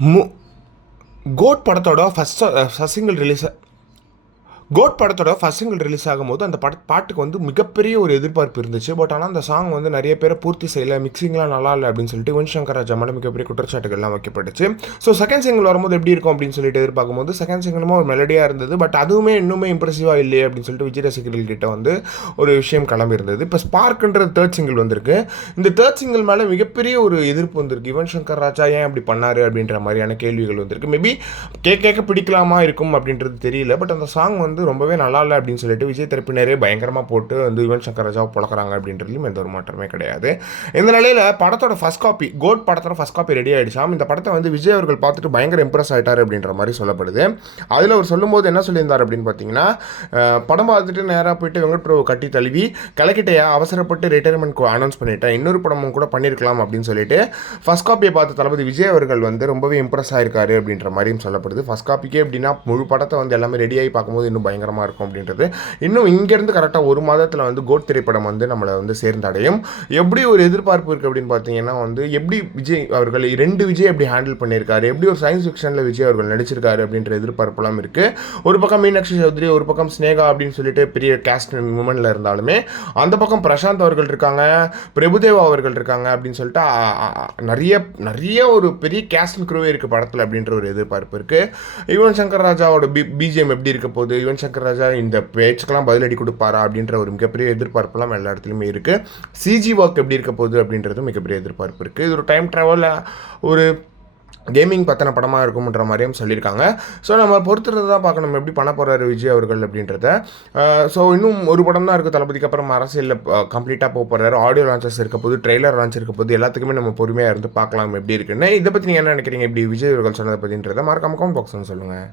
மு code படத்தோட first single release code படத்தோட first single release ஆகும்போது அந்த பாட்டுக்கு வந்து மிகப்பெரிய ஒரு எதிர்பார்ப்பு இருந்துச்சு. பட் ஆனால் அந்த சாங் வந்து நிறைய பேரை பூர்த்தி செய்யலை, மிக்சிங்லாம் நல்லா இல்லை அப்படின்னு சொல்லிட்டு யுவன் சங்கர் ராஜா மேலே மிகப்பெரிய குற்றச்சாட்டுகள்லாம் வைக்கப்பட்டுச்சு. ஸோ செகண்ட் சிங்கிள் வரும்போது எப்படி இருக்கும் அப்படின்னு சொல்லிட்டு எதிர்பார்க்கும்போது செகண்ட் சிங்கிளும் ஒரு மெலடியாக இருந்தது. பட் அதுவுமே இன்னுமே இம்ப்ரெசிவாக இல்லையே அப்படின்னு சொல்லிட்டு விஜய் ரசிகர்கள் கிட்ட வந்து ஒரு விஷயம் கிளம்பி இருந்தது. இப்போ ஸ்பார்க்ன்ற தேர்ட் சிங்கிள் வந்திருக்கு. இந்த தேர்ட் சிங்கிள் மேலே மிகப்பெரிய ஒரு எதிர்ப்பு வந்திருக்கு. யுவன் சங்கர் ராஜா ஏன் அப்படி பண்ணாரு அப்படின்ற மாதிரியான கேள்விகள் வந்திருக்கு. மேபி கேட்க பிடிக்கலாமா இருக்கும் அப்படின்றது தெரியல. பட் அந்த சாங் வந்து ரொம்பவே நல்லா இல்லை அப்படின்னு சொல்லிட்டு விஜய் தரப்பினரே பயங்கரமாக போட்டு வந்து யுவன் சங்கர் ராஜாவை புழக்கிறாங்க அப்படின்றதுலையும் எந்த ஒரு மாற்றமே கிடையாது. இந்த நிலையில் படத்தோட ஃபர்ஸ்ட் காப்பி, கோட் படத்தோட ஃபர்ஸ்ட் காப்பி ரெடி ஆகிடுச்சாம். இந்த படத்தை வந்து விஜய் அவர்கள் பார்த்துட்டு பயங்கர இம்ப்ரெஸ் ஆகிட்டார் அப்படின்ற மாதிரி சொல்லப்படுது. அதில் அவர் சொல்லும்போது என்ன சொல்லியிருந்தார் அப்படின்னு பார்த்தீங்கன்னா, படம் பார்த்துட்டு நேராக போயிட்டு வெங்கட் பிரபு கட்டி தழுவி கலக்கிட்டையா அவசரப்பட்டு ரிட்டையர்மெண்ட் அனௌன்ஸ் பண்ணிட்டேன், இன்னொரு படமும் கூட பண்ணியிருக்கலாம் அப்படின்னு சொல்லிட்டு ஃபர்ஸ்ட் காப்பியை பார்த்து தளபதி விஜய் அவர்கள் வந்து ரொம்பவே இம்ப்ரெஸ் ஆயிருக்காரு அப்படின்ற மாதிரியும் சொல்லப்படுது. ஃபர்ஸ்ட் காப்பிக்கே எப்படின்னா முழு படத்தை வந்து எல்லாமே ரெடியாகி பார்க்கும்போது இன்னும் பயங்கரமாக இருக்கும் அப்படின்றது. இன்னும் இங்கேருந்து கரெக்டாக ஒரு மாதத்தில் வந்து கோட் திரைப்படம் வந்து நம்மளை வந்து சேர்ந்தடையும். எப்படி ஒரு எதிர்பார்ப்பு இருக்குது அப்படின்னு பார்த்தீங்கன்னா வந்து எப்படி விஜய் அவர்கள் ரெண்டு விஜய் எப்படி ஹேண்டில் பண்ணியிருக்காரு, எப்படி ஒரு சயின்ஸ் ஃபிக்ஷனில் விஜய் அவர்கள் நடிச்சிருக்காரு அப்படின்ற எதிர்பார்ப்புலாம் இருக்குது. ஒரு பக்கம் மீனாட்சி சௌத்ரி, ஒரு பக்கம் ஸ்னேகா அப்படின்னு சொல்லிட்டு பெரிய கேஸ்ட் உமனில் இருந்தாலுமே அந்த பக்கம் பிரசாந்த் அவர்கள் இருக்காங்க, பிரபுதேவா அவர்கள் இருக்காங்க அப்படின்னு சொல்லிட்டு நிறைய நிறைய ஒரு பெரிய கேஸ்ட் குரூவே இருக்குது படத்தில் அப்படின்ற ஒரு எதிர்பார்ப்பு இருக்குது. யுவன் சங்கர் ராஜாவோட பிஜிஎம் எப்படி இருக்க போகுது, யுவன் சங்கர் ராஜா இந்த பேச்சுக்கெல்லாம் பதிலடி கொடுப்பாரா அப்படின்ற ஒரு மிகப்பெரிய எதிர்பார்ப்புலாம் எல்லா இடத்துலையுமே இருக்குது. சிஜி ஒர்க் எப்படி இருக்க போகுது அப்படின்றது மிகப்பெரிய எதிர்பார்ப்பு இருக்குது. இது ஒரு டைம் ட்ராவல், ஒரு கேமிங் பற்றின படமாக இருக்கும்ன்ற மாதிரியும் சொல்லியிருக்காங்க. ஸோ நம்ம பொறுத்துறது தான் பார்க்கணும் எப்படி பண்ண போகிறாரு விஜய் அவர்கள் அப்படின்றத. ஸோ இன்னும் ஒரு படம் தான் இருக்குது தளபதிக்கு அப்புறம் அரசியலில் கம்ப்ளீட்டாக போக போகிறாரு. ஆடியோ லான்ச்சஸ் இருக்க போது, ட்ரெய்லர் லான்ச் இருக்க போது, எல்லாத்துக்குமே நம்ம பொறுமையாக இருந்து பார்க்கலாம் எப்படி இருக்குன்னு. இதை பற்றி நீங்கள் என்ன நினைக்கிறீங்க, இப்படி விஜய் அவர்கள் சொன்னதை பற்றின்றதை மறக்காம கமெண்ட் பாக்ஸ்னு சொல்லுங்கள்.